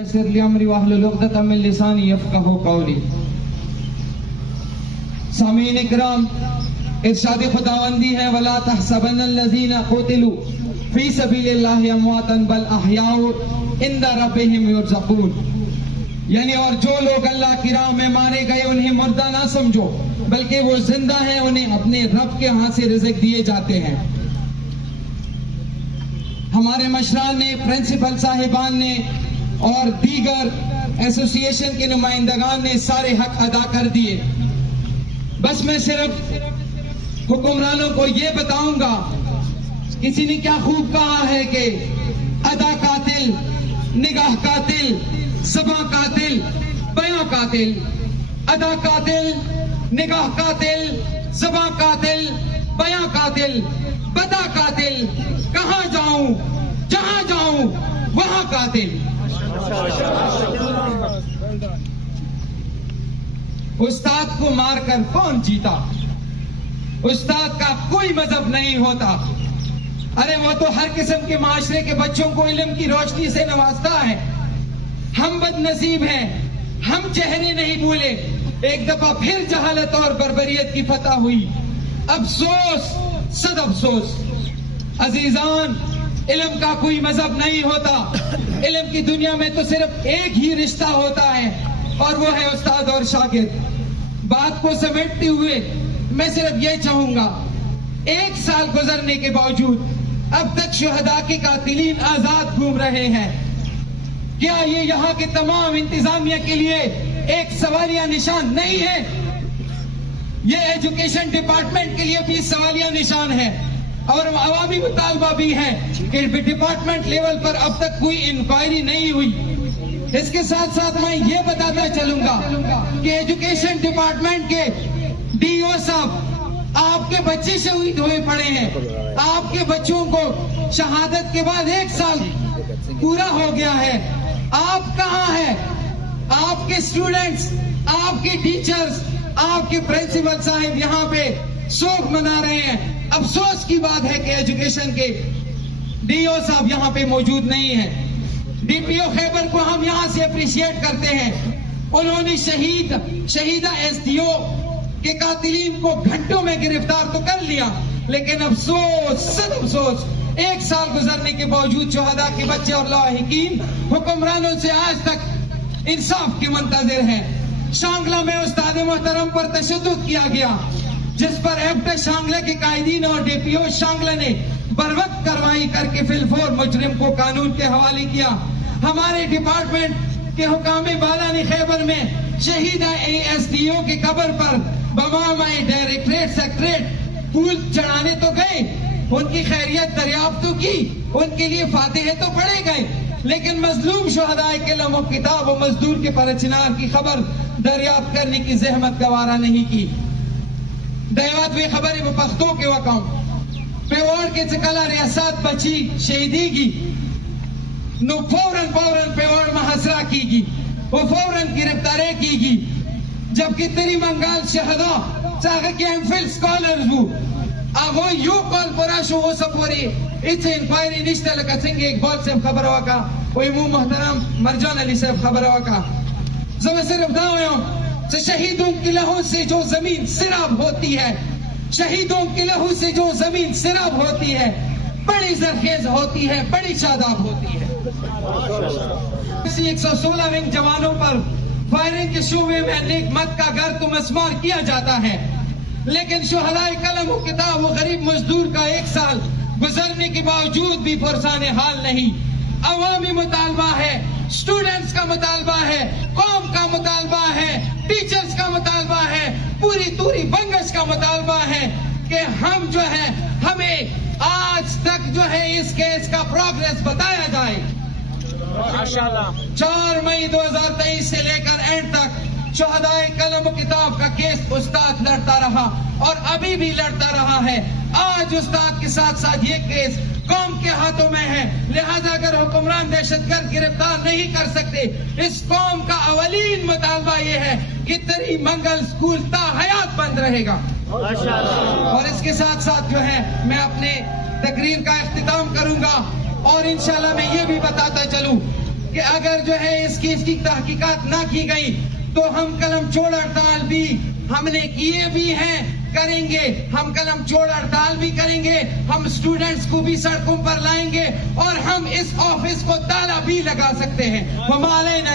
يسر لي امري واحلل عقدة من لساني يفقهوا قولي. سامعین اکرام، ارشاد خداوندی ہے ولا تحسبن الذين قتلوا في سبيل الله امواتا بل احياء عند ربهم يرزقون. یعنی اور جو لوگ اللہ کی راہ میں مارے گئے انہیں مردہ نہ سمجھو، بلکہ وہ زندہ ہیں، انہیں اپنے رب کے ہاں سے رزق دیے جاتے ہیں. ہمارے مشران نے، پرنسپل صاحبان نے اور دیگر ایسوسی ایشن کے نمائندگان نے سارے حق ادا کر دیے. بس میں صرف حکمرانوں کو یہ بتاؤں گا، کسی نے کیا خوب کہا ہے کہ ادا قاتل، نگاہ قاتل، زباں قاتل، بیاں قاتل. ادا قاتل، نگاہ قاتل، زباں قاتل، بیاں قاتل، بدا قاتل. کہاں جاؤں، جہاں جاؤں وہاں قاتل. استاد کو مار کر کون جیتا؟ استاد کا کوئی مذہب نہیں ہوتا. ارے وہ تو ہر قسم کے معاشرے کے بچوں کو علم کی روشنی سے نوازتا ہے. ہم بد نصیب ہیں، ہم چہرے نہیں بھولے. ایک دفعہ پھر جہالت اور بربریت کی فتح ہوئی. افسوس، صد افسوس. عزیزان، علم کا کوئی مذہب نہیں ہوتا. علم کی دنیا میں تو صرف ایک ہی رشتہ ہوتا ہے اور وہ ہے استاد اور شاگرد. بات کو سمیٹتے ہوئے میں صرف یہ چاہوں گا، 1 سال گزرنے کے باوجود اب تک شہداء کے قاتلین آزاد گھوم رہے ہیں. کیا یہ یہاں کے تمام انتظامیہ کے لیے ایک سوالیہ نشان نہیں ہے؟ یہ ایجوکیشن ڈپارٹمنٹ کے لیے بھی سوالیہ نشان ہے اور عوامی مطالبہ بھی ہے کہ ڈپارٹمنٹ لیول پر اب تک کوئی انکوائری نہیں ہوئی. اس کے ساتھ ساتھ میں یہ بتاتا چلوں گا کہ ایجوکیشن ڈپارٹمنٹ کے ڈی او صاحب، آپ کے بچے شہید ہوئے پڑے ہیں. آپ کے بچوں کو شہادت کے بعد 1 سال پورا ہو گیا ہے. آپ کہاں ہیں؟ آپ کے اسٹوڈنٹس، آپ کے ٹیچرز، آپ کے پرنسپل صاحب یہاں پہ شوق منا رہے ہیں. افسوس کی بات ہے کہ ایجوکیشن کے ڈی او صاحب یہاں پہ موجود نہیں ہیں. ڈی پی او خیبر کو ہم یہاں سے اپریشیٹ کرتے ہیں. انہوں نے شہیدہ ایس ڈی او کے قاتلین کو گھنٹوں میں گرفتار تو کر لیا، لیکن افسوس، صد افسوس، 1 سال گزرنے کے باوجود شہداء کے بچے اور لاحقین حکمرانوں سے آج تک انصاف کے منتظر ہیں. شانگلہ میں استاد محترم پر تشدد کیا گیا، جس پر ایفٹا شانگلہ کے قائدین اور ڈی پی او شانگلہ نے بروقت کارروائی کر کے فلفور مجرم کو قانون کے حوالے کیا. ہمارے ڈپارٹمنٹ کے حکام بالا نے خیبر میں شہیدہ ایس ڈی او کے قبر پر بمامۂ ڈائریکٹریٹ سیکریٹریٹ پھول چڑھانے تو گئے، ان کی خیریت دریافت تو کی، ان کے لیے فاتحے تو پڑھے گئے، لیکن مظلوم شہداء قلم و کتاب و مزدور کے پرچنار کی خبر دریافت کرنے کی زحمت گوارا نہیں کی. دیوات وی خبر پختوں کے وقام پیوڑ کے چکلا ریاست بچی شہیدی کی نو فوراً پیوڑ محاصرہ کی گی، وہ فوراً گرفتارے کی گی. جبکہ تری منگال شہداء چاہے کہ ایم فل سکالرز ہو آگو یو کال پراشو ہو سپوری اتھے انکوائری نشتہ لکا سنگے اقبال صاحب خبر ہوا کا، وہ امام محترم مرجان علی صاحب خبر ہوا کا. زمیں صرف دعویوں سے شہیدوں کی لہو سے جو زمین سراب ہوتی ہے، شہیدوں کی لہو سے جو زمین سراب ہوتی ہے، بڑی زرخیز ہوتی ہے، بڑی شاداب ہوتی ہے. 116 ونگ جوانوں پر فائرنگ کے شعبے میں نیک مت کا گھر تو مسمار کیا جاتا ہے، لیکن شہداء قلم و کتاب و غریب مزدور کا 1 سال گزرنے کے باوجود بھی پرسان حال نہیں. عوامی مطالبہ ہے، اسٹوڈنٹس کا مطالبہ ہے، قوم کا مطالبہ ہے، ٹیچرز کا مطالبہ ہے، پوری بنگش کا مطالبہ ہے کہ ہم جو ہے، ہمیں آج تک جو ہے اس کیس کا پروگریس بتایا جائے. 4 مئی 2023 سے لے کر اینڈ تک شہداء قلم و کتاب کا کیس استاد لڑتا رہا اور ابھی بھی لڑتا رہا ہے. آج استاد کے ساتھ ساتھ یہ کیس قوم کے ہاتھوں میں ہے، لہذا اگر حکمران دہشت گرد گرفتار نہیں کر سکتے، اس قوم کا اولین مطالبہ یہ ہے کہ تری منگل اسکول تا حیات بند رہے گا. اور اس کے ساتھ ساتھ جو ہے میں اپنے تقریر کا اختتام کروں گا اور انشاءاللہ میں یہ بھی بتاتا چلوں کہ اگر جو ہے اس کی تحقیقات نہ کی گئی تو ہم قلم چھوڑ ہڑتال بھی ہم نے کیے بھی ہیں، کریں گے. ہم قلم چھوڑ ہڑتال بھی کریں گے، ہم اسٹوڈنٹس کو بھی سڑکوں پر لائیں گے، اور ہم اس آفس کو تالا بھی لگا سکتے ہیں. وما علینا